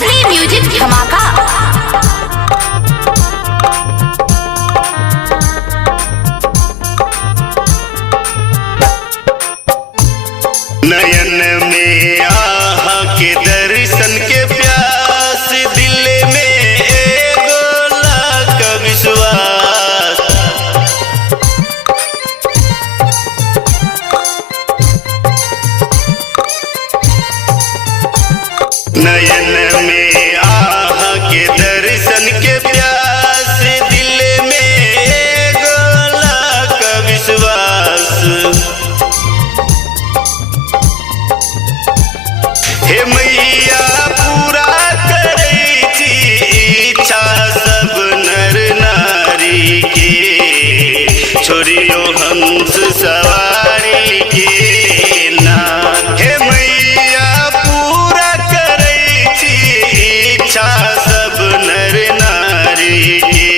असली म्यूजिक धमाका। नयन में आह के दर्शन के प्यास, दिल में एगो लाख विश्वास। नयन में आह के दर्शन के प्यास, दिल में एगो लाख विश्वास। हे मैया पूरा करै छी इच्छा सब नर नारी के, छोड़ियो हंस सवारी के ना। हे मैया पूरा करै छी इच्छा सब नर नारी के,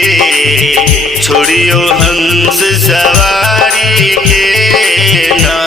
छोड़ियो हंस सवारी के ना।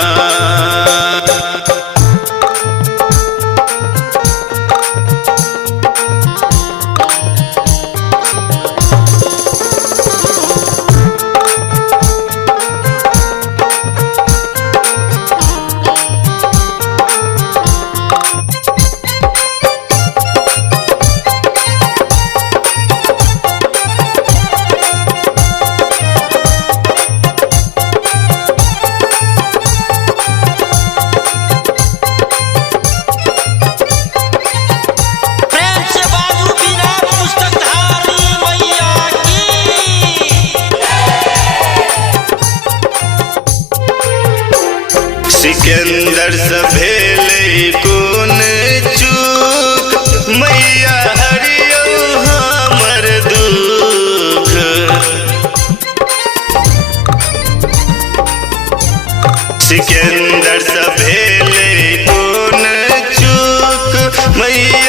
सिकंदर से भेलै कोन चूक, मैया हरियौ हमर दुख। सिकंदर से भेलै कोन चूक, मैया